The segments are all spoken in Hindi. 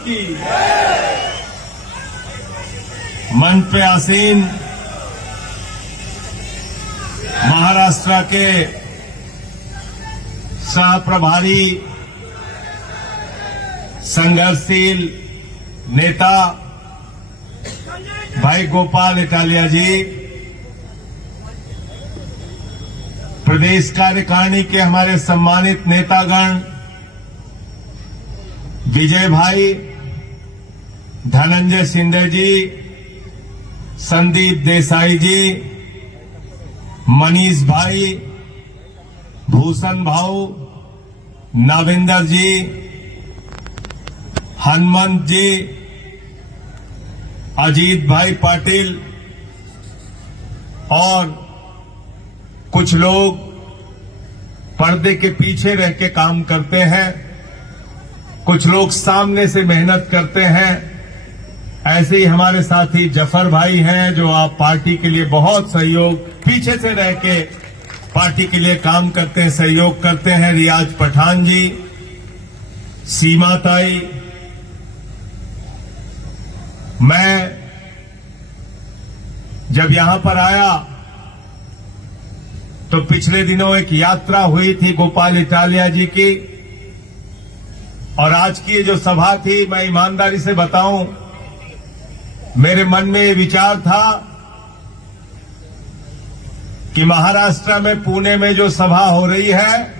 की। मंच पे आसीन महाराष्ट्र के सह प्रभारी संघर्षशील नेता भाई गोपाल इटालिया जी, प्रदेश कार्यकारिणी के हमारे सम्मानित नेतागण विजय भाई, धनंजय शिंदे जी, संदीप देसाई जी, मनीष भाई, भूषण भाऊ, नाविंदर जी, हनुमंत जी, अजीत भाई पाटिल और कुछ लोग पर्दे के पीछे रह के काम करते हैं, कुछ लोग सामने से मेहनत करते हैं। ऐसे ही हमारे साथी जफर भाई हैं जो आप पार्टी के लिए बहुत सहयोग, पीछे से रह के पार्टी के लिए काम करते हैं, सहयोग करते हैं। रियाज पठान जी, सीमा ताई, मैं जब यहां पर आया तो पिछले दिनों एक यात्रा हुई थी गोपाल इटालिया जी की, और आज की ये जो सभा थी, मैं ईमानदारी से बताऊं, मेरे मन में ये विचार था कि महाराष्ट्र में पुणे में जो सभा हो रही है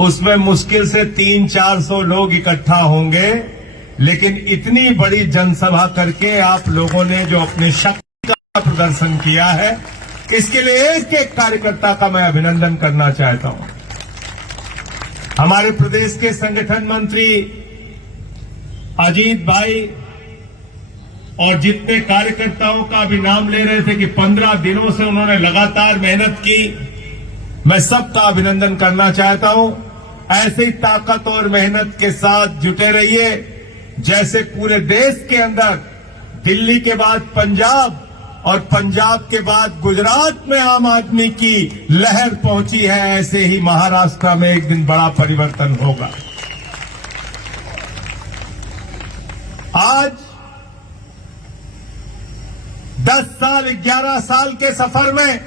उसमें मुश्किल से 300-400 लोग इकट्ठा होंगे, लेकिन इतनी बड़ी जनसभा करके आप लोगों ने जो अपनी शक्ति का प्रदर्शन किया है, इसके लिए एक एक कार्यकर्ता का मैं अभिनंदन करना चाहता हूं। हमारे प्रदेश के संगठन मंत्री अजीत भाई और जितने कार्यकर्ताओं का भी नाम ले रहे थे कि 15 दिनों से उन्होंने लगातार मेहनत की, मैं सबका अभिनंदन करना चाहता हूं। ऐसे ही ताकत और मेहनत के साथ जुटे रहिए। जैसे पूरे देश के अंदर दिल्ली के बाद पंजाब और पंजाब के बाद गुजरात में आम आदमी की लहर पहुंची है, ऐसे ही महाराष्ट्र में एक दिन बड़ा परिवर्तन होगा। आज 10 साल 11 साल के सफर में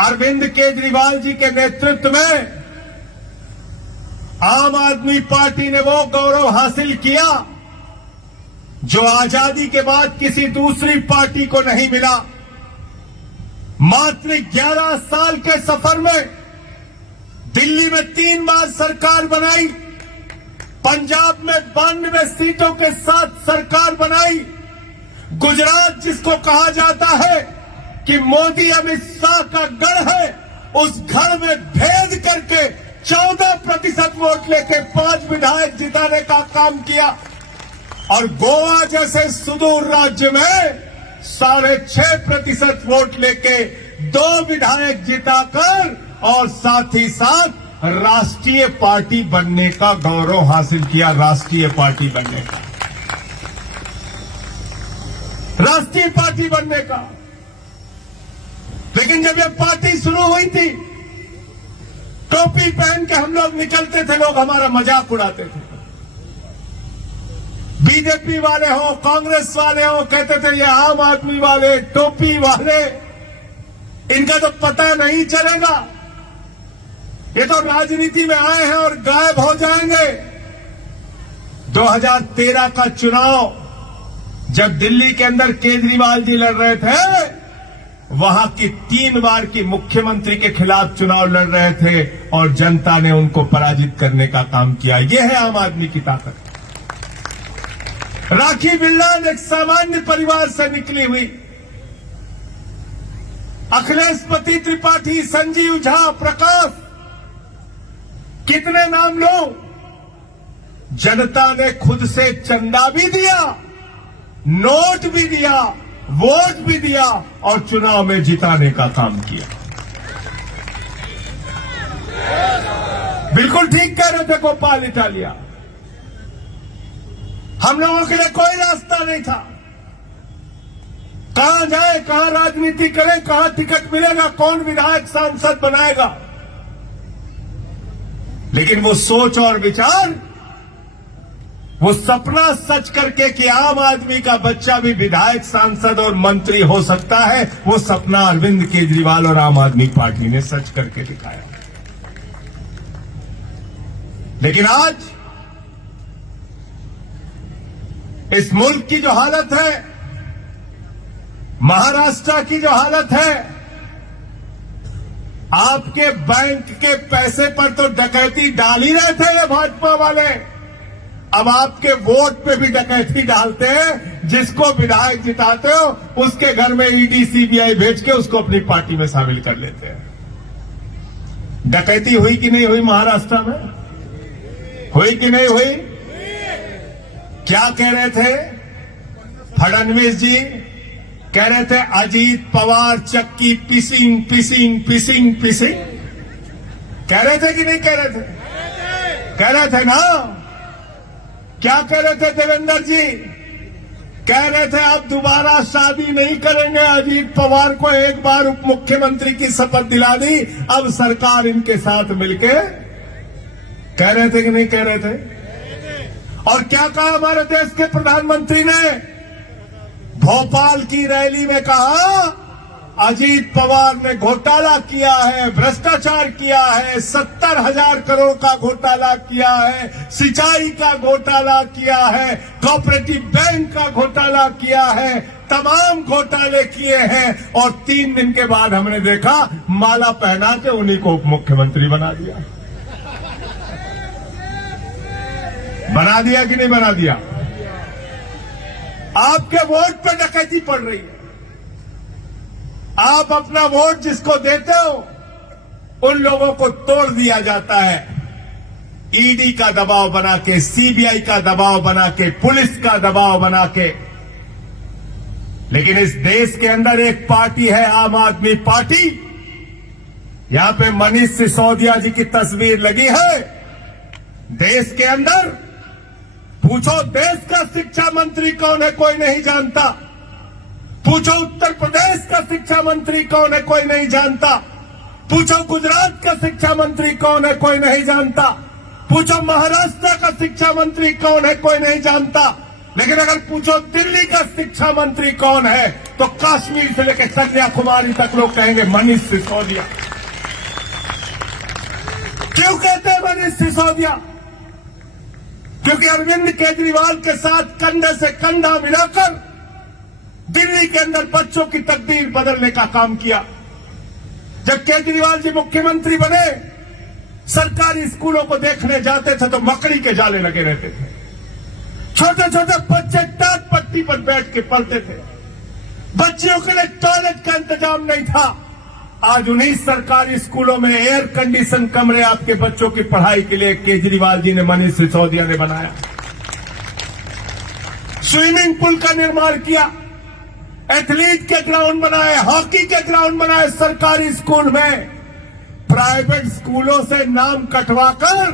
अरविंद केजरीवाल जी के नेतृत्व में आम आदमी पार्टी ने वो गौरव हासिल किया जो आजादी के बाद किसी दूसरी पार्टी को नहीं मिला। मात्र 11 साल के सफर में दिल्ली में 3 बार सरकार बनाई, पंजाब में 92 सीटों के साथ सरकार बनाई, गुजरात जिसको कहा जाता है कि मोदी अमित शाह का गढ़ है, उस घर में भेद करके 14% वोट लेके 5 विधायक जिताने का काम किया, और गोवा जैसे सुदूर राज्य में 6.5% वोट लेके 2 विधायक जिताकर और साथ ही साथ राष्ट्रीय पार्टी बनने का गौरव हासिल किया। राष्ट्रीय पार्टी बनने का, राष्ट्रीय पार्टी बनने का। लेकिन जब ये पार्टी शुरू हुई थी, टोपी पहन के हम लोग निकलते थे, लोग हमारा मजाक उड़ाते थे। बीजेपी वाले हो, कांग्रेस वाले हो, कहते थे ये आम आदमी वाले, टोपी वाले, इनका तो पता नहीं चलेगा, ये तो राजनीति में आए हैं और गायब हो जाएंगे। 2013 का चुनाव जब दिल्ली के अंदर केजरीवाल जी लड़ रहे थे, वहां की 3 बार की मुख्यमंत्री के खिलाफ चुनाव लड़ रहे थे और जनता ने उनको पराजित करने का काम किया। यह है आम आदमी की ताकत। राखी बिल्लान एक सामान्य परिवार से निकली हुई, अखिलेशपति त्रिपाठी, संजीव झा, प्रकाश, कितने नाम लो, जनता ने खुद से चंदा भी दिया, नोट भी दिया, वोट भी दिया और चुनाव में जिताने का काम किया। बिल्कुल ठीक कह रहे थे गोपाल इटालिया। हम लोगों के लिए कोई रास्ता नहीं था, कहां जाए, कहां राजनीति करें, कहां टिकट मिलेगा, कौन विधायक सांसद बनाएगा। लेकिन वो सोच और विचार वो सपना सच करके कि आम आदमी का बच्चा भी विधायक, सांसद और मंत्री हो सकता है, वो सपना अरविंद केजरीवाल और आम आदमी पार्टी ने सच करके दिखाया। लेकिन आज इस मुल्क की जो हालत है, महाराष्ट्र की जो हालत है, आपके बैंक के पैसे पर तो डकैती डाल ही रहे थे ये भाजपा वाले, अब आपके वोट पे भी डकैती डालते हैं। जिसको विधायक जिताते हो उसके घर में ईडी सीबीआई भेज के उसको अपनी पार्टी में शामिल कर लेते हैं। डकैती हुई कि नहीं हुई महाराष्ट्र में? हुई कि नहीं हुई? क्या कह रहे थे फडणवीस जी? कह रहे थे अजीत पवार चक्की पिसिंग पिसिंग पिसिंग पिसिंग। कह रहे थे कि नहीं कह रहे थे? कह रहे थे ना। क्या कह रहे थे देवेंद्र जी? कह रहे थे अब दोबारा शादी नहीं करेंगे। अजीत पवार को एक बार उप मुख्यमंत्री की शपथ दिला दी, अब सरकार इनके साथ मिलके। कह रहे थे कि नहीं कह रहे थे? और क्या कहा हमारे देश के प्रधानमंत्री ने? भोपाल की रैली में कहा अजीत पवार ने घोटाला किया है, भ्रष्टाचार किया है, 70,000 करोड़ का घोटाला किया है, सिंचाई का घोटाला किया है, कोऑपरेटिव बैंक का घोटाला किया है, तमाम घोटाले किए हैं। और 3 दिन के बाद हमने देखा माला पहना के उन्हीं को उप मुख्यमंत्री बना दिया। बना दिया कि नहीं बना दिया? आपके वोट पर डकैती पड़ रही है। आप अपना वोट जिसको देते हो उन लोगों को तोड़ दिया जाता है। ईडी का दबाव बना के, सीबीआई का दबाव बना के, पुलिस का दबाव बना के। लेकिन इस देश के अंदर एक पार्टी है, आम आदमी पार्टी। यहां पे मनीष सिसोदिया जी की तस्वीर लगी है। देश के अंदर पूछो देश का शिक्षा मंत्री कौन है, कोई नहीं जानता। पूछो उत्तर प्रदेश का शिक्षा मंत्री कौन है, कोई नहीं जानता। पूछो गुजरात का शिक्षा मंत्री कौन है, कोई नहीं जानता। पूछो महाराष्ट्र का शिक्षा मंत्री कौन है, कोई नहीं जानता। लेकिन अगर पूछो दिल्ली का शिक्षा मंत्री कौन है, तो कश्मीर से लेकर कन्याकुमारी तक लोग कहेंगे मनीष सिसोदिया। क्यों कहते हैं मनीष सिसोदिया? क्योंकि अरविंद केजरीवाल के साथ कंधे से कंधा मिलाकर दिल्ली के अंदर बच्चों की तकदीर बदलने का काम किया। जब केजरीवाल जी मुख्यमंत्री बने, सरकारी स्कूलों को देखने जाते थे तो मकड़ी के जाले लगे रहते थे। छोटे छोटे बच्चे टाट पट्टी पर बैठ के पढ़ते थे। बच्चियों के लिए टॉयलेट का इंतजाम नहीं था। आज उन्हीं सरकारी स्कूलों में एयर कंडीशन कमरे आपके बच्चों की पढ़ाई के लिए केजरीवाल जी ने, मनीष सिसोदिया ने बनाया। स्विमिंग पूल का निर्माण किया, एथलीट के ग्राउंड बनाए, हॉकी के ग्राउंड बनाए सरकारी स्कूल में। प्राइवेट स्कूलों से नाम कटवाकर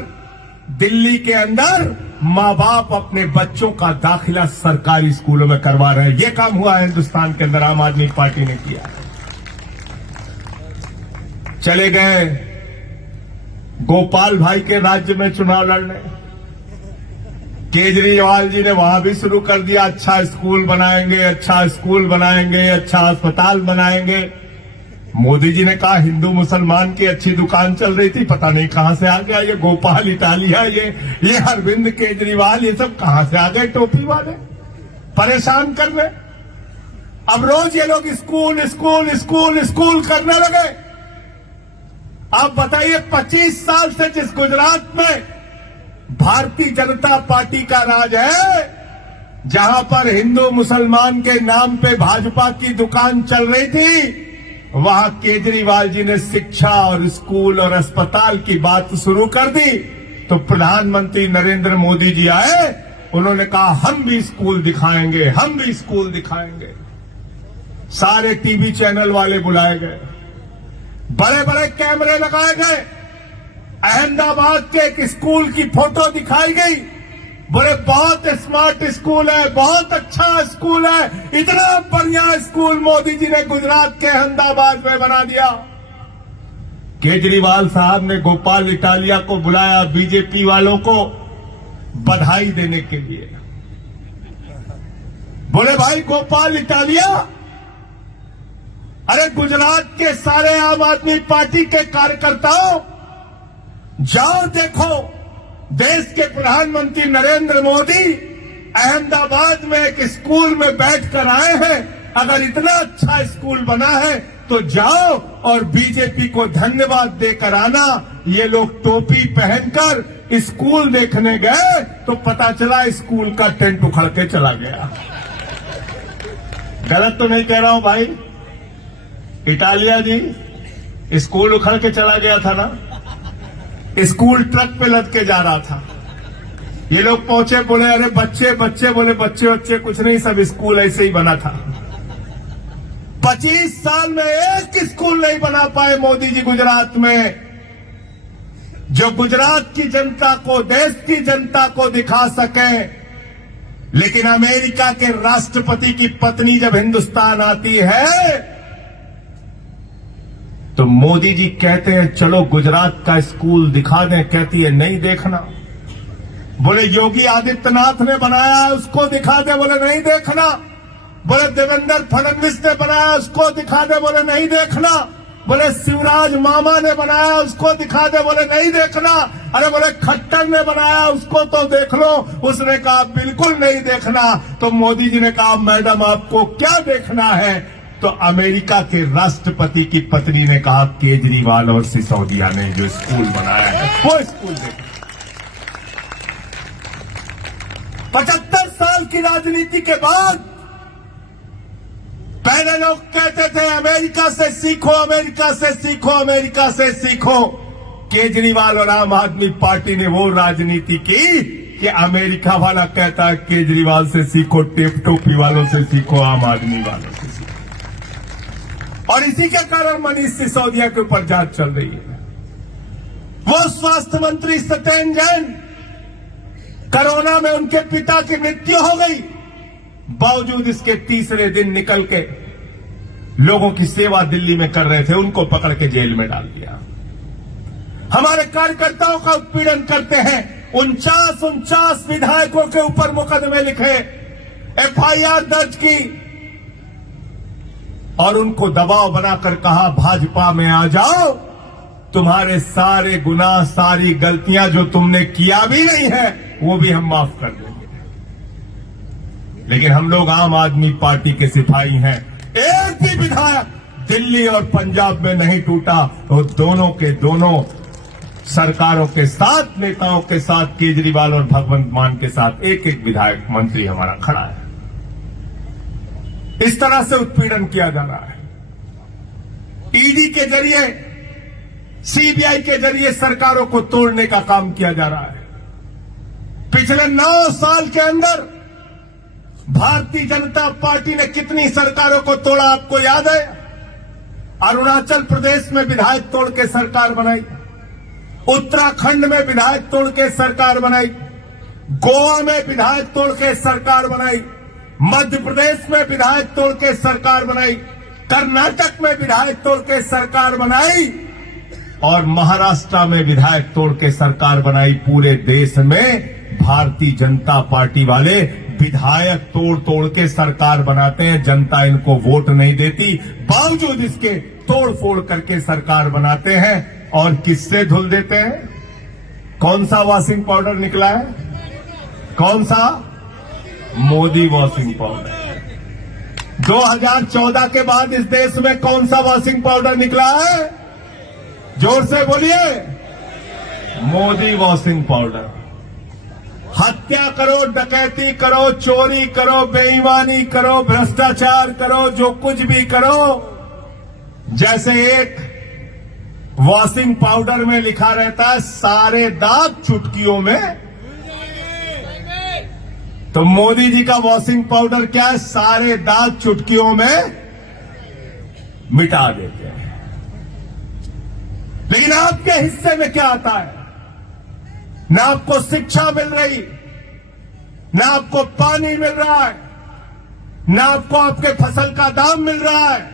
दिल्ली के अंदर मां बाप अपने बच्चों का दाखिला सरकारी स्कूलों में करवा रहे हैं। यह काम हुआ है हिंदुस्तान के अंदर, आम आदमी पार्टी ने किया। चले गए गोपाल भाई के राज्य में चुनाव लड़ने। केजरीवाल जी ने वहां भी शुरू कर दिया, अच्छा स्कूल बनाएंगे, अच्छा स्कूल बनाएंगे, अच्छा अस्पताल बनाएंगे। मोदी जी ने कहा हिंदू मुसलमान की अच्छी दुकान चल रही थी, पता नहीं कहां से आ गया ये गोपाल इटालिया, ये अरविंद केजरीवाल, ये सब कहां से आ गए टोपी वाले, परेशान कर रहे। अब रोज ये लोग स्कूल स्कूल स्कूल स्कूल करने लगे। आप बताइए 25 साल से जिस गुजरात में भारतीय जनता पार्टी का राज है, जहां पर हिंदू मुसलमान के नाम पे भाजपा की दुकान चल रही थी, वहां केजरीवाल जी ने शिक्षा और स्कूल और अस्पताल की बात शुरू कर दी। तो प्रधानमंत्री नरेंद्र मोदी जी आए, उन्होंने कहा हम भी स्कूल दिखाएंगे, हम भी स्कूल दिखाएंगे। सारे टीवी चैनल वाले बुलाए गए, बड़े बड़े कैमरे लगाए गए। अहमदाबाद के एक स्कूल की फोटो दिखाई गई, बोले बहुत स्मार्ट स्कूल है, बहुत अच्छा स्कूल है, इतना बढ़िया स्कूल मोदी जी ने गुजरात के अहमदाबाद में बना दिया। केजरीवाल साहब ने गोपाल इटालिया को बुलाया, बीजेपी वालों को, बधाई देने के लिए। बोले भाई गोपाल इटालिया, अरे गुजरात के सारे आम आदमी पार्टी के कार्यकर्ताओं, जाओ देखो, देश के प्रधानमंत्री नरेंद्र मोदी अहमदाबाद में एक स्कूल में बैठकर आए हैं। अगर इतना अच्छा स्कूल बना है तो जाओ और बीजेपी को धन्यवाद देकर आना। ये लोग टोपी पहनकर स्कूल देखने गए तो पता चला स्कूल का टेंट उखड़ के चला गया। गलत तो नहीं कह रहा हूं भाई? इटालिया जी, स्कूल उखड़ के चला गया था ना? स्कूल ट्रक पे लद के जा रहा था। ये लोग पहुंचे, बोले अरे बच्चे बच्चे, बोले बच्चे बच्चे कुछ नहीं, सब स्कूल ऐसे ही बना था। 25 साल में एक स्कूल नहीं बना पाए मोदी जी गुजरात में, जो गुजरात की जनता को, देश की जनता को दिखा सके। लेकिन अमेरिका के राष्ट्रपति की पत्नी जब हिंदुस्तान आती है तो मोदी जी कहते हैं चलो गुजरात का स्कूल दिखा दें, कहती है नहीं देखना। बोले योगी आदित्यनाथ ने बनाया है उसको दिखा दे, बोले नहीं देखना। बोले देवेंद्र फडणवीस ने बनाया उसको दिखा दे, बोले नहीं देखना। बोले शिवराज मामा ने बनाया उसको दिखा दे, बोले नहीं देखना। अरे बोले खट्टर ने बनाया उसको तो देख लो, उसने कहा बिल्कुल नहीं देखना। तो मोदी जी ने कहा मैडम आपको क्या देखना है? तो अमेरिका के राष्ट्रपति की पत्नी ने कहा केजरीवाल और सिसोदिया ने जो स्कूल बनाया है वो स्कूल देखना। 75 साल की राजनीति के बाद पहले लोग कहते थे अमेरिका से सीखो, अमेरिका से सीखो, अमेरिका से सीखो। केजरीवाल और आम आदमी पार्टी ने वो राजनीति की कि अमेरिका वाला कहता है केजरीवाल से सीखो, टेप टोपी वालों से सीखो, आम आदमी वालों से सीखो। और इसी के कारण मनीष सिसोदिया के ऊपर जांच चल रही है। वो स्वास्थ्य मंत्री सत्येंद्र जैन, कोरोना में उनके पिता की मृत्यु हो गई, बावजूद इसके तीसरे दिन निकल के लोगों की सेवा दिल्ली में कर रहे थे, उनको पकड़ के जेल में डाल दिया। हमारे कार्यकर्ताओं का उत्पीड़न करते हैं। 49 विधायकों के ऊपर मुकदमे लिखे, एफआईआर दर्ज की और उनको दबाव बनाकर कहा भाजपा में आ जाओ, तुम्हारे सारे गुनाह, सारी गलतियां जो तुमने किया भी नहीं है वो भी हम माफ कर देंगे। लेकिन हम लोग आम आदमी पार्टी के सिपाही हैं। एक भी विधायक दिल्ली और पंजाब में नहीं टूटा, तो दोनों के दोनों सरकारों के साथ, नेताओं के साथ, केजरीवाल और भगवंत मान के साथ एक एक विधायक मंत्री हमारा खड़ा है। इस तरह से उत्पीड़न किया जा रहा है। ईडी के जरिए, सीबीआई के जरिए सरकारों को तोड़ने का काम किया जा रहा है। पिछले 9 साल के अंदर भारतीय जनता पार्टी ने कितनी सरकारों को तोड़ा आपको याद है? अरुणाचल प्रदेश में विधायक तोड़ के सरकार बनाई, उत्तराखंड में विधायक तोड़ के सरकार बनाई, गोवा में विधायक तोड़ के सरकार बनाई, मध्य प्रदेश में विधायक तोड़ के सरकार बनाई, कर्नाटक में विधायक तोड़ के सरकार बनाई और महाराष्ट्र में विधायक तोड़ के सरकार बनाई। पूरे देश में भारतीय जनता पार्टी वाले विधायक तोड़ तोड़ के सरकार बनाते हैं। जनता इनको वोट नहीं देती, बावजूद इसके तोड़ फोड़ करके सरकार बनाते हैं। और किससे धुल देते हैं? कौन सा वॉशिंग पाउडर निकला है? कौन सा? Modi washing powder. 2014 के बाद इस देश में कौन सा वॉशिंग पाउडर निकला है? जोर से बोलिए। Modi washing powder. हत्या करो, डकैती करो, चोरी करो, बेईमानी करो, भ्रष्टाचार करो, जो कुछ भी करो, जैसे एक वॉशिंग पाउडर में लिखा रहता है सारे दाग चुटकियों में, तो मोदी जी का वॉशिंग पाउडर क्या है? सारे दाग चुटकियों में मिटा देते हैं। लेकिन आपके हिस्से में क्या आता है? न आपको शिक्षा मिल रही, न आपको पानी मिल रहा है, न आपको आपके फसल का दाम मिल रहा है।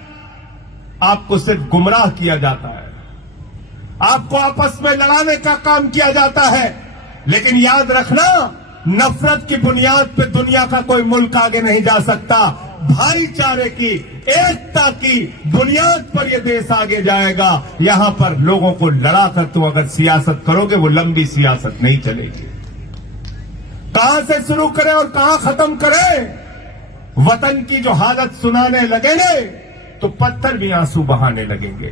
आपको सिर्फ गुमराह किया जाता है, आपको आपस में लड़ाने का काम किया जाता है। लेकिन याद रखना, नफरत की बुनियाद पे दुनिया का कोई मुल्क आगे नहीं जा सकता। भाईचारे की, एकता की बुनियाद पर यह देश आगे जाएगा। यहां पर लोगों को लड़ा कर तुम अगर सियासत करोगे, वो लंबी सियासत नहीं चलेगी। कहां से शुरू करें और कहां खत्म करें? वतन की जो हालत सुनाने लगेंगे तो पत्थर भी आंसू बहाने लगेंगे।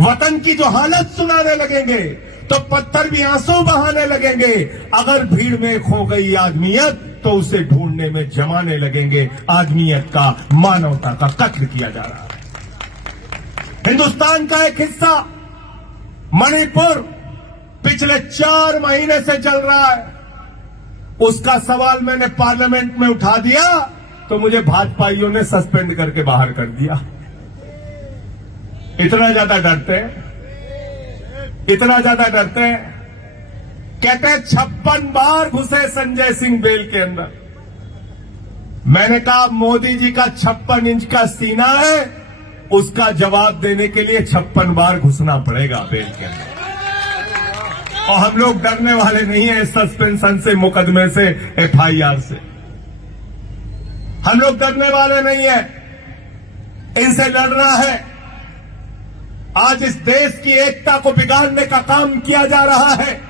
वतन की जो हालत सुनाने लगेंगे तो पत्थर भी आंसू बहाने लगेंगे। अगर भीड़ में खो गई आदमियत तो उसे ढूंढने में जमाने लगेंगे। आदमियत का, मानवता का कत्ल किया जा रहा है। हिंदुस्तान का एक हिस्सा मणिपुर पिछले 4 महीने से चल रहा है। उसका सवाल मैंने पार्लियामेंट में उठा दिया तो मुझे भाजपाइयों ने सस्पेंड करके बाहर कर दिया। इतना ज्यादा डरते हैं, इतना ज्यादा डरते हैं। कहते हैं 56 बार घुसे संजय सिंह बेल के अंदर। मैंने कहा मोदी जी का 56 इंच का सीना है, उसका जवाब देने के लिए 56 बार घुसना पड़ेगा बेल के अंदर। और हम लोग डरने वाले नहीं है सस्पेंशन से, मुकदमे से, एफआईआर से। हम लोग डरने वाले नहीं है, इनसे लड़ना है। आज इस देश की एकता को बिगाड़ने का काम किया जा रहा है।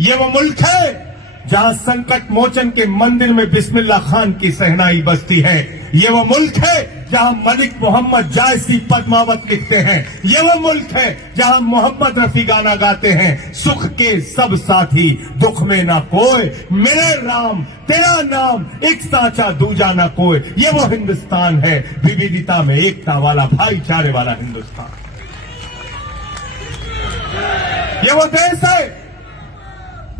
ये वो मुल्क है जहां संकट मोचन के मंदिर में बिस्मिल्लाह खान की सहनाई बजती है। ये वो मुल्क है जहां मलिक मोहम्मद जायसी पद्मावत लिखते हैं। ये वो मुल्क है जहां मोहम्मद रफी गाना गाते हैं, सुख के सब साथी दुख में ना कोई, मेरे राम तेरा नाम एक साचा दूजा ना कोई। ये वो हिंदुस्तान है, विविधता में एकता वाला, भाईचारे वाला हिंदुस्तान। ये वो देश है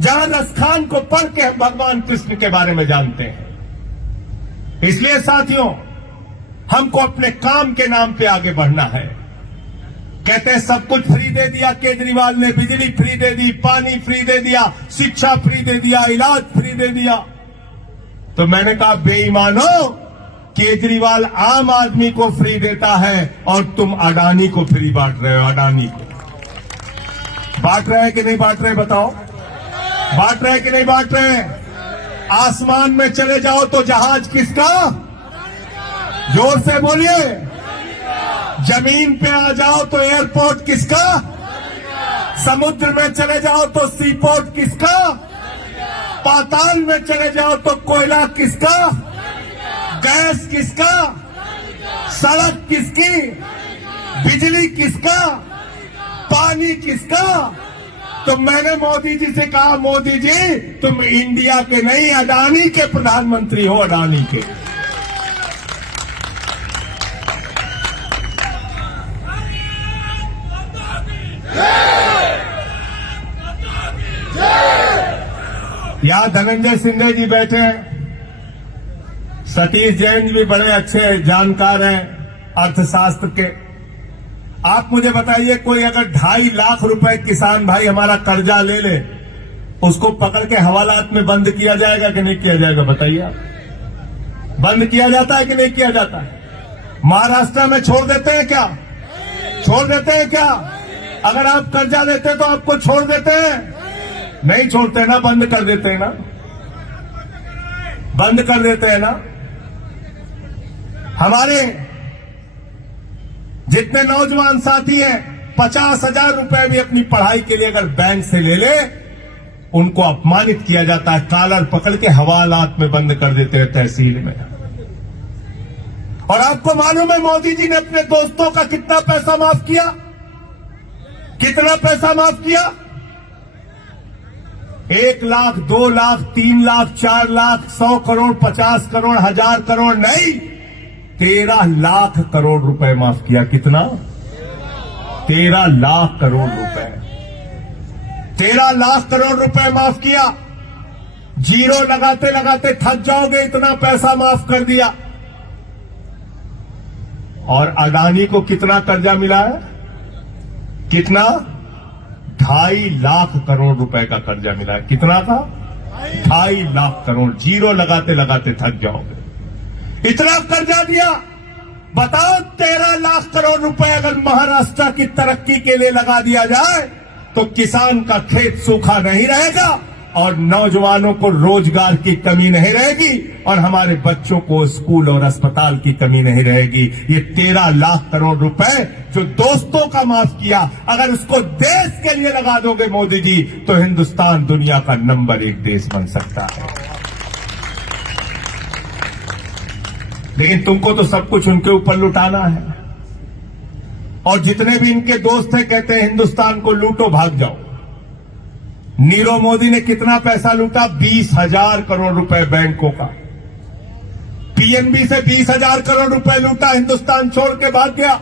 जहां रसखान को पढ़ के हम भगवान कृष्ण के बारे में जानते हैं। इसलिए साथियों, हमको अपने काम के नाम पे आगे बढ़ना है। कहते हैं सब कुछ फ्री दे दिया केजरीवाल ने, बिजली फ्री दे दी, पानी फ्री दे दिया, शिक्षा फ्री दे दिया, इलाज फ्री दे दिया। तो मैंने कहा बेईमानो, केजरीवाल आम आदमी को फ्री देता है और तुम अडानी को फ्री बांट रहे हो। अडानी को बांट रहे हैं कि नहीं बांट रहे, बताओ? बांट रहे कि नहीं बांट रहे? आसमान में चले जाओ तो जहाज किसका? जोर से बोलिए। जमीन पे आ जाओ तो एयरपोर्ट किसका? समुद्र में चले जाओ तो सी पोर्ट किसका? पाताल में चले जाओ तो कोयला किसका? गैस किसका? सड़क किसकी? बिजली किसका? पानी किसका? तो मैंने मोदी जी से कहा, मोदी जी तुम इंडिया के नहीं अडानी के प्रधानमंत्री हो, अडानी के। यहां धनंजय सिंधे जी बैठे हैं, सतीश जैन जी भी बड़े अच्छे जानकार हैं अर्थशास्त्र के। आप मुझे बताइए, कोई अगर 2.5 लाख रुपए किसान भाई हमारा कर्जा ले ले, उसको पकड़ के हवालात में बंद किया जाएगा कि नहीं किया जाएगा? बताइए आप। बंद किया जाता है कि नहीं किया जाता है? महाराष्ट्र में छोड़ देते हैं क्या? छोड़ देते हैं क्या? अगर आप कर्जा लेते तो आपको छोड़ देते हैं? नहीं छोड़ते ना, बंद कर देते हैं ना, बंद कर देते हैं ना। हमारे जितने नौजवान साथी हैं, 50,000 रुपए भी अपनी पढ़ाई के लिए अगर बैंक से ले ले, उनको अपमानित किया जाता है, कॉलर पकड़ के हवालात में बंद कर देते हैं तहसील में। और आपको मालूम है मोदी जी ने अपने दोस्तों का कितना पैसा माफ किया? कितना पैसा माफ किया? 1 लाख, 2 लाख, 3 लाख, 4 लाख, 100 करोड़, 50 करोड़, 1000 करोड़ नहीं, 13 लाख करोड़ रुपए माफ किया। कितना? 13 लाख करोड़ रुपए। 13 लाख करोड़ रुपए माफ किया। जीरो लगाते लगाते थक जाओगे, इतना पैसा माफ कर दिया। और अडानी को कितना कर्जा मिला है? कितना? 2.5 लाख करोड़ रुपए का कर्जा मिला है। कितना का? 2.5 लाख करोड़। जीरो लगाते लगाते थक जाओगे, इतना कर्जा दिया। बताओ, 13 लाख करोड़ रुपए अगर महाराष्ट्र की तरक्की के लिए लगा दिया जाए तो किसान का खेत सूखा नहीं रहेगा और नौजवानों को रोजगार की कमी नहीं रहेगी और हमारे बच्चों को स्कूल और अस्पताल की कमी नहीं रहेगी। ये 13 लाख करोड़ रुपए जो दोस्तों का माफ किया, अगर उसको देश के लिए लगा दोगे मोदी जी, तो हिंदुस्तान दुनिया का नंबर 1 देश बन सकता है। लेकिन तुमको तो सब कुछ उनके ऊपर लुटाना है। और जितने भी इनके दोस्त हैं कहते हैं हिंदुस्तान को लूटो, भाग जाओ। नीरव मोदी ने कितना पैसा लूटा? 20,000 करोड़ रुपए बैंकों का। पीएनबी से 20,000 करोड़ रुपए लूटा, हिंदुस्तान छोड़ के भाग गया।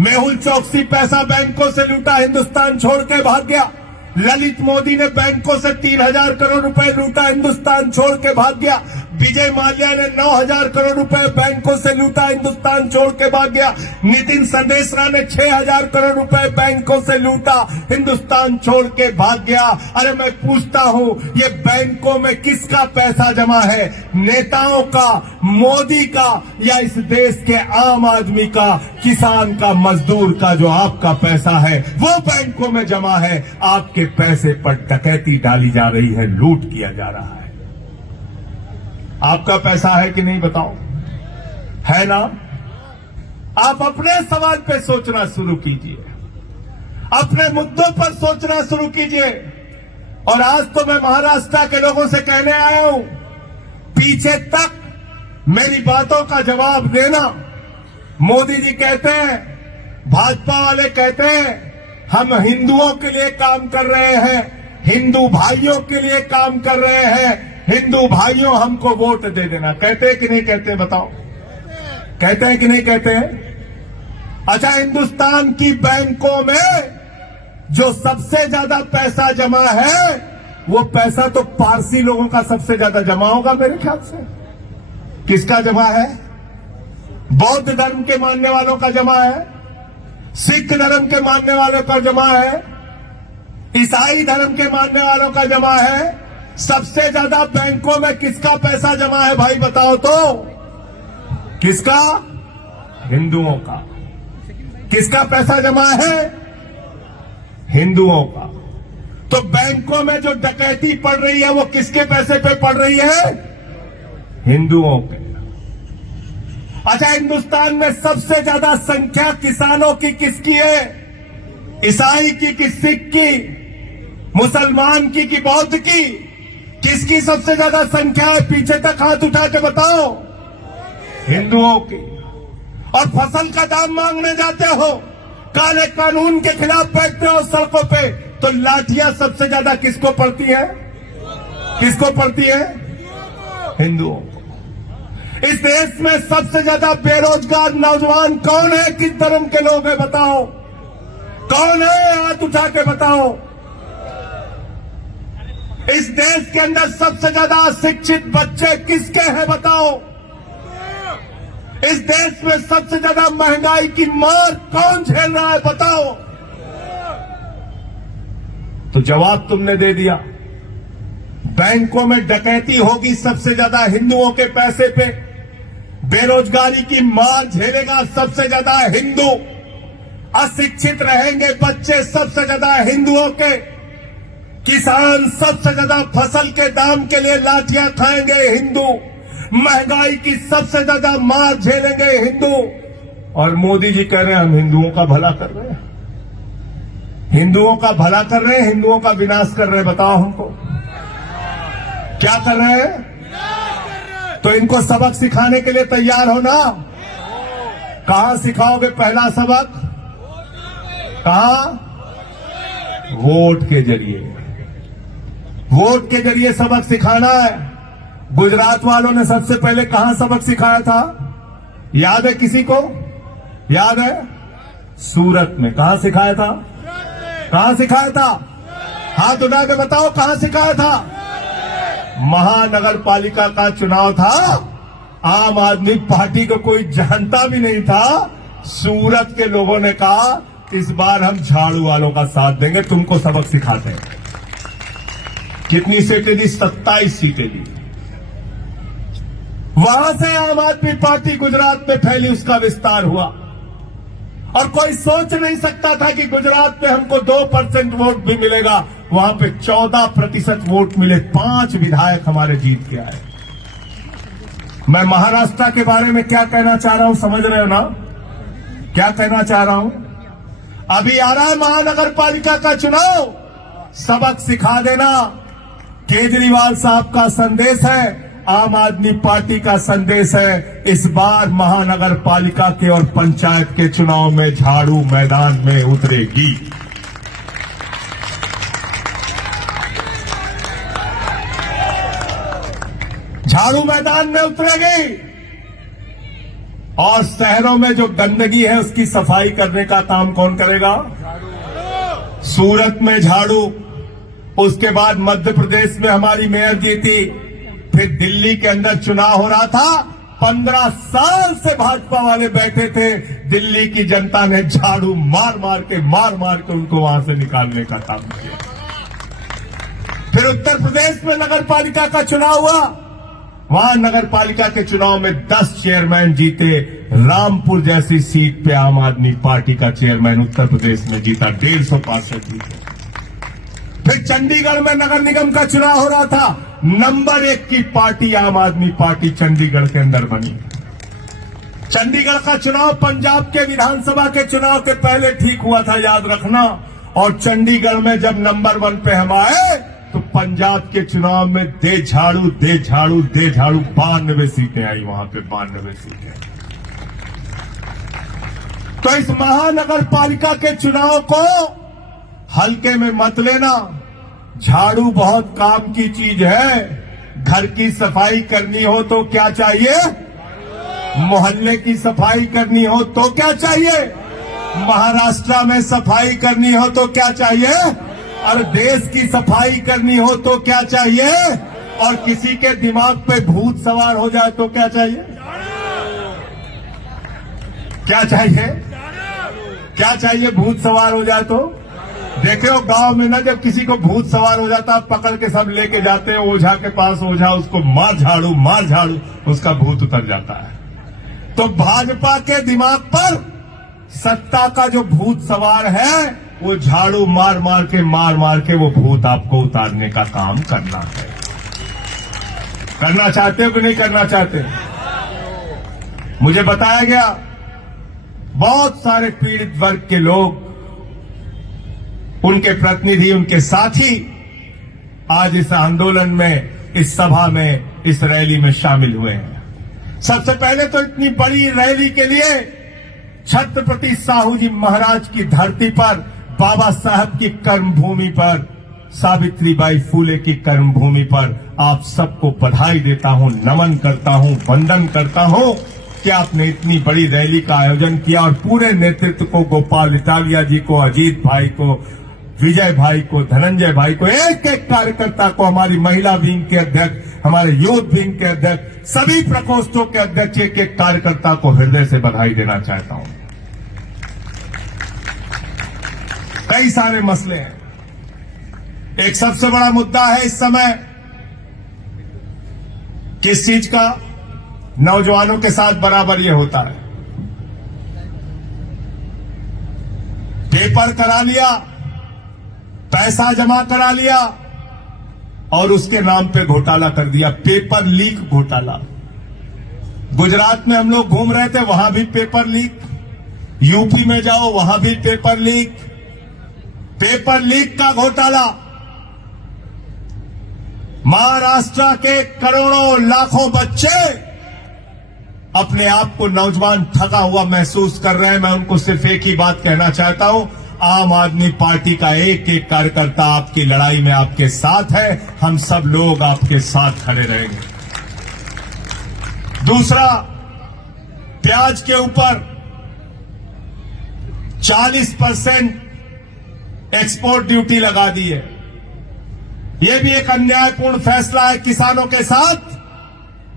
मेहुल चौकसी पैसा बैंकों से लूटा, हिंदुस्तान छोड़ के भाग गया। ललित मोदी ने बैंकों से 3,000 करोड़ रुपए लूटा, हिंदुस्तान छोड़ के भाग गया। विजय माल्या ने 9,000 करोड़ रुपए बैंकों से लूटा, हिंदुस्तान छोड़ के भाग गया। नितिन संदेशरा ने 6,000 करोड़ रुपए बैंकों से लूटा, हिंदुस्तान छोड़ के भाग गया। अरे मैं पूछता हूं, ये बैंकों में किसका पैसा जमा है? नेताओं का, मोदी का, या इस देश के आम आदमी का, किसान का, मजदूर का? जो आपका पैसा है वो बैंकों में जमा है। आपके पैसे पर डकैती डाली जा रही है, लूट किया जा रहा है। आपका पैसा है कि नहीं बताओ? है ना? आप अपने सवाल पे सोचना शुरू कीजिए, अपने मुद्दों पर सोचना शुरू कीजिए। और आज तो मैं महाराष्ट्र के लोगों से कहने आया हूं, पीछे तक मेरी बातों का जवाब देना। मोदी जी कहते हैं, भाजपा वाले कहते हैं, हम हिंदुओं के लिए काम कर रहे हैं, हिंदू भाइयों के लिए काम कर रहे हैं, हिंदू भाइयों हमको वोट दे देना। कहते हैं कि नहीं कहते? बताओ, कहते हैं कि नहीं कहते हैं? अच्छा, हिंदुस्तान की बैंकों में जो सबसे ज्यादा पैसा जमा है, वो पैसा तो पारसी लोगों का सबसे ज्यादा जमा होगा मेरे ख्याल से। किसका जमा है? बौद्ध धर्म के मानने वालों का जमा है, सिख धर्म के मानने वालों का जमा है, ईसाई धर्म के मानने वालों का जमा है। सबसे ज्यादा बैंकों में किसका पैसा जमा है भाई बताओ तो? किसका? हिंदुओं का। किसका पैसा जमा है? हिंदुओं का। तो बैंकों में जो डकैती पड़ रही है वो किसके पैसे पे पड़ रही है? हिंदुओं के। अच्छा, हिंदुस्तान में सबसे ज्यादा संख्या किसानों की किसकी है? ईसाई की कि सिख की, मुसलमान की कि बौद्ध की? किसकी सबसे ज्यादा संख्या है? पीछे तक हाथ उठा के बताओ। हिंदुओं की। और फसल का दाम मांगने जाते हो, काले कानून के खिलाफ बैठते हो सड़कों पे, तो लाठियां सबसे ज्यादा किसको पड़ती है? किसको पड़ती है? हिंदुओं को। इस देश में सबसे ज्यादा बेरोजगार नौजवान कौन है? किस धर्म के लोग हैं बताओ? कौन है? हाथ उठा के बताओ। इस देश के अंदर सबसे ज्यादा शिक्षित बच्चे किसके हैं बताओ? इस देश में सबसे ज्यादा महंगाई की मार कौन झेल रहा है बताओ? तो जवाब तुमने दे दिया। बैंकों में डकैती होगी सबसे ज्यादा हिंदुओं के पैसे पे, बेरोजगारी की मार झेलेगा सबसे ज्यादा हिंदू, अशिक्षित रहेंगे बच्चे सबसे ज्यादा हिंदुओं के, किसान सबसे ज्यादा फसल के दाम के लिए लाठियां खाएंगे हिंदू, महंगाई की सबसे ज्यादा मार झेलेंगे हिंदू। और मोदी जी कह रहे हैं हम हिंदुओं का भला कर रहे हैं, हिंदुओं का भला कर रहे हैं, हिंदुओं का विनाश कर रहे हैं। बताओ हमको क्या कर रहे हैं? तो इनको सबक सिखाने के लिए तैयार हो ना? कहां सिखाओगे पहला सबक? कहां? वोट के जरिए। वोट के जरिए सबक सिखाना है। गुजरात वालों ने सबसे पहले कहां सबक सिखाया था? याद है किसी को? याद है? सूरत में। कहां सिखाया था? कहां सिखाया था? हाथ उठा के बताओ कहां सिखाया था? महानगर पालिका का चुनाव था, आम आदमी पार्टी को कोई जानता भी नहीं था। सूरत के लोगों ने कहा इस बार हम झाड़ू वालों का साथ देंगे, तुमको सबक सिखाते हैं। कितनी सीटें दी? 27 सीटें दी। वहां से आम आदमी पार्टी गुजरात में फैली, उसका विस्तार हुआ। और कोई सोच नहीं सकता था कि गुजरात में हमको 2% वोट भी मिलेगा। वहां पे 14% वोट मिले, 5 विधायक हमारे जीत के आए। मैं महाराष्ट्र के बारे में क्या कहना चाह रहा हूं, समझ रहे हो ना क्या कहना चाह रहा हूं? अभी आ रहा है महानगर पालिका का चुनाव, सबक सिखा देना। केजरीवाल साहब का संदेश है, आम आदमी पार्टी का संदेश है, इस बार महानगर पालिका के और पंचायत के चुनाव में झाड़ू मैदान में उतरेगी। झाड़ू मैदान में उतरेगी और शहरों में जो गंदगी है उसकी सफाई करने का काम कौन करेगा? सूरत में झाड़ू, उसके बाद मध्य प्रदेश में हमारी मेयर जीती, फिर दिल्ली के अंदर चुनाव हो रहा था, 15 साल से भाजपा वाले बैठे थे, दिल्ली की जनता ने झाड़ू मार मार के उनको वहां से निकालने का काम किया। फिर उत्तर प्रदेश में नगर पालिका का चुनाव हुआ, वहां नगर पालिका के चुनाव में 10 चेयरमैन जीते। रामपुर जैसी सीट पे आम आदमी पार्टी का चेयरमैन उत्तर प्रदेश में जीता, 150 पार्षद जीते। फिर चंडीगढ़ में नगर निगम का चुनाव हो रहा था, नंबर 1 की पार्टी आम आदमी पार्टी चंडीगढ़ के अंदर बनी। चंडीगढ़ का चुनाव पंजाब के विधानसभा के चुनाव के पहले ठीक हुआ था, याद रखना। और चंडीगढ़ में जब नंबर 1 पे हम आए तो पंजाब के चुनाव में दे झाड़ू 92 सीटें आई, वहां पे 92 सीटें। तो इस महानगर पालिका के चुनाव को हल्के में मत लेना। झाड़ू बहुत काम की चीज है। घर की सफाई करनी हो तो क्या चाहिए? मोहल्ले की सफाई करनी हो तो क्या चाहिए? महाराष्ट्र में सफाई करनी हो तो क्या चाहिए? और देश की सफाई करनी हो तो क्या चाहिए? और किसी के दिमाग पे भूत सवार हो जाए तो क्या चाहिए? क्या चाहिए? क्या चाहिए? भूत सवार हो जाए तो देखे हो गांव में ना, जब किसी को भूत सवार हो जाता पकड़ के सब लेके जाते हैं ओझा के पास, ओझा उसको मार झाड़ू, उसका भूत उतर जाता है। तो भाजपा के दिमाग पर सत्ता का जो भूत सवार है, वो झाड़ू मार के वो भूत आपको उतारने का काम करना है। करना चाहते हो कि नहीं करना चाहते? मुझे बताया गया बहुत सारे पीड़ित वर्ग के लोग, उनके प्रतिनिधि, उनके साथी आज इस आंदोलन में, इस सभा में, इस रैली में शामिल हुए हैं। सबसे पहले तो इतनी बड़ी रैली के लिए छत्रपति साहू जी महाराज की धरती पर, बाबा साहब की कर्मभूमि पर, सावित्रीबाई फूले की कर्मभूमि पर आप सबको बधाई देता हूं, नमन करता हूं, वंदन करता हूं कि आपने इतनी बड़ी रैली का आयोजन किया और पूरे नेतृत्व को, गोपाल इटालिया जी को, अजीत भाई को, विजय भाई को, धनंजय भाई को, एक एक कार्यकर्ता को, हमारी महिला विंग के अध्यक्ष, हमारे यूथ विंग के अध्यक्ष, सभी प्रकोष्ठों के अध्यक्ष, एक एक कार्यकर्ता को हृदय से बधाई देना चाहता हूं। कई सारे मसले हैं। एक सबसे बड़ा मुद्दा है इस समय किस चीज का? नौजवानों के साथ बराबर ये होता है, पेपर करा लिया, पैसा जमा करा लिया और उसके नाम पे घोटाला कर दिया, पेपर लीक घोटाला। गुजरात में हम लोग घूम रहे थे, वहां भी पेपर लीक, यूपी में जाओ वहां भी पेपर लीक का घोटाला। महाराष्ट्र के करोड़ों लाखों बच्चे अपने आप को नौजवान ठगा हुआ महसूस कर रहे हैं। मैं उनको सिर्फ एक ही बात कहना चाहता हूं, आम आदमी पार्टी का एक एक कार्यकर्ता आपकी लड़ाई में आपके साथ है, हम सब लोग आपके साथ खड़े रहेंगे। दूसरा, प्याज के ऊपर 40% एक्सपोर्ट ड्यूटी लगा दी है। यह भी एक अन्यायपूर्ण फैसला है किसानों के साथ।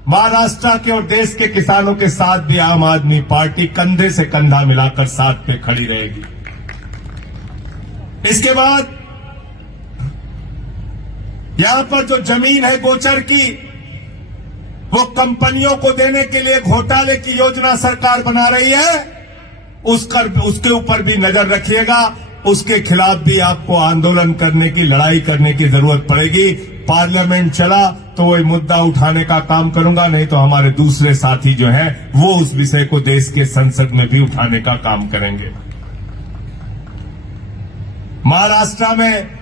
महाराष्ट्र के और देश के किसानों के साथ भी आम आदमी पार्टी कंधे से कंधा मिलाकर साथ पे खड़ी रहेगी। इसके बाद यहां पर जो जमीन है गोचर की, वो कंपनियों को देने के लिए घोटाले की योजना सरकार बना रही है, उसके ऊपर भी नजर रखिएगा। उसके खिलाफ भी आपको आंदोलन करने की, लड़ाई करने की जरूरत पड़ेगी। पार्लियामेंट चला तो वो मुद्दा उठाने का काम करूंगा, नहीं तो हमारे दूसरे साथी जो हैं वो उस विषय को देश के संसद में भी उठाने का काम करेंगे। महाराष्ट्र में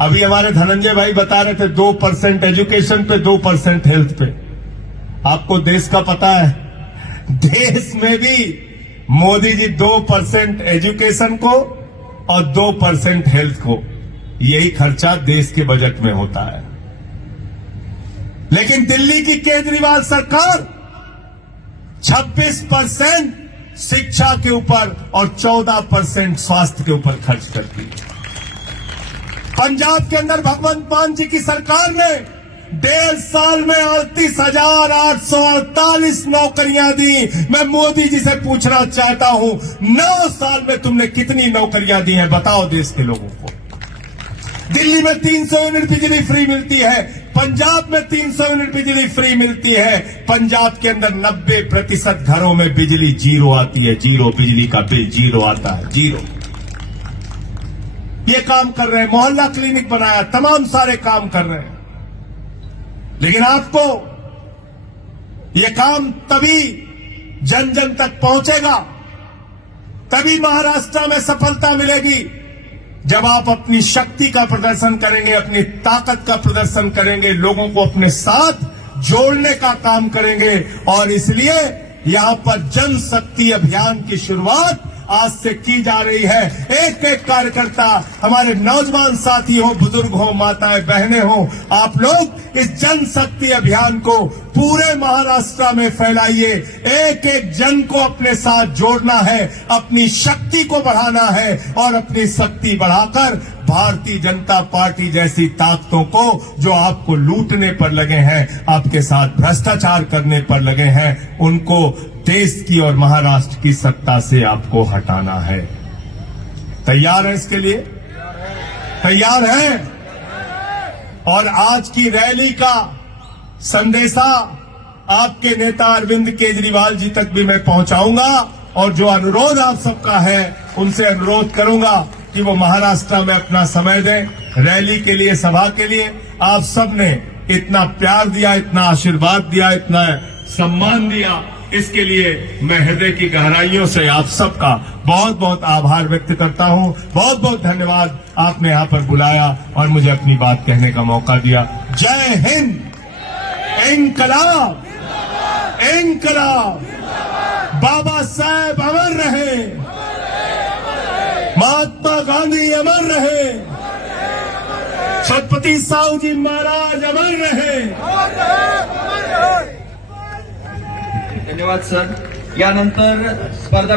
अभी हमारे धनंजय भाई बता रहे थे 2% एजुकेशन पे, 2% हेल्थ पे। आपको देश का पता है, देश में भी मोदी जी 2% एजुकेशन को और 2% हेल्थ को, यही खर्चा देश के बजट में होता है। लेकिन दिल्ली की केजरीवाल सरकार 26% शिक्षा के ऊपर और 14% स्वास्थ्य के ऊपर खर्च करती है। पंजाब के अंदर भगवंत मान जी की सरकार ने 1.5 साल में 38,848 नौकरियां दी। मैं मोदी जी से पूछना चाहता हूं, 9 साल में तुमने कितनी नौकरियां दी हैं, बताओ देश के लोगों को। दिल्ली में 300 यूनिट बिजली फ्री मिलती है, पंजाब में 300 यूनिट बिजली फ्री मिलती है। पंजाब के अंदर 90% घरों में बिजली जीरो आती है, जीरो, बिजली का बिल जीरो आता है, जीरो। ये काम कर रहे हैं, मोहल्ला क्लिनिक बनाया, तमाम सारे काम कर रहे हैं। लेकिन आपको ये काम तभी जन जन तक पहुंचेगा, तभी महाराष्ट्र में सफलता मिलेगी जब आप अपनी शक्ति का प्रदर्शन करेंगे, अपनी ताकत का प्रदर्शन करेंगे, लोगों को अपने साथ जोड़ने का काम करेंगे। और इसलिए यहां पर जन शक्ति अभियान की शुरुआत आज से की जा रही है। एक एक कार्यकर्ता, हमारे नौजवान साथी हो, बुजुर्ग हो, माताएं बहनें हो, आप लोग इस जन शक्ति अभियान को पूरे महाराष्ट्र में फैलाइए। एक एक जन को अपने साथ जोड़ना है, अपनी शक्ति को बढ़ाना है और अपनी शक्ति बढ़ाकर भारतीय जनता पार्टी जैसी ताकतों को, जो आपको लूटने पर लगे हैं, आपके साथ भ्रष्टाचार करने पर लगे हैं, उनको देश की और महाराष्ट्र की सत्ता से आपको हटाना है। तैयार है इसके लिए? तैयार है? और आज की रैली का संदेशा आपके नेता अरविंद केजरीवाल जी तक भी मैं पहुंचाऊंगा। और जो अनुरोध आप सबका है, उनसे अनुरोध करूंगा कि वो महाराष्ट्र में अपना समय दें रैली के लिए, सभा के लिए। आप सबने इतना प्यार दिया, इतना आशीर्वाद दिया, इतना सम्मान दिया, इसके लिए मैं हृदय की गहराइयों से आप सबका बहुत बहुत आभार व्यक्त करता हूं। बहुत बहुत धन्यवाद, आपने यहां पर बुलाया और मुझे अपनी बात कहने का मौका दिया। जय हिंद, इंकलाब, इंकलाब, बाबा साहेब अमर रहे, महात्मा गांधी अमर रहे, छत्रपति साहू जी महाराज अमर रहे। धन्यवाद सर। यानंतर स्पर्धा